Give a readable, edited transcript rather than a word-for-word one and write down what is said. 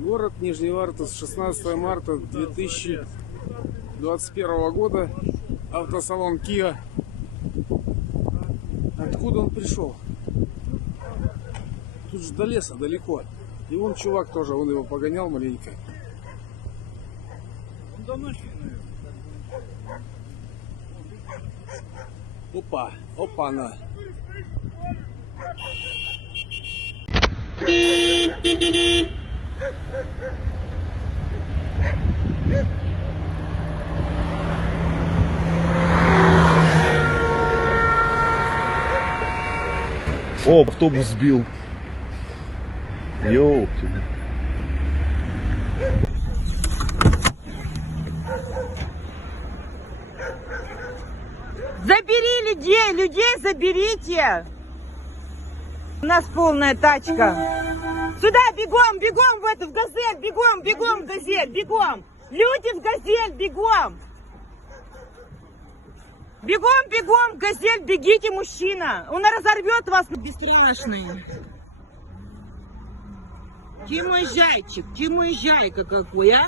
Город Нижневартовск, 16 марта 2021 года. Автосалон Kia. Откуда он пришел? Тут же до леса далеко. И вон чувак тоже, он его погонял маленько. Опа, опа-на. О, автобус сбил. Ёлки. Забери людей заберите. У нас полная тачка. Сюда, бегом, в газель, бегом, в газель, бегом. Люди в газель, бегом. Бегом, в газель, бегите, мужчина. Он разорвет вас, бесстрашный. Ты мой зайчик, ты мой зайка какой, а?